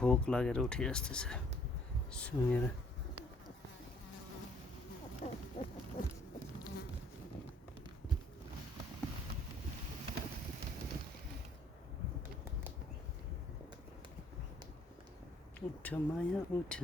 भोक लागेर उठे जस्तो छ सुँगेर। उठ माया उठ।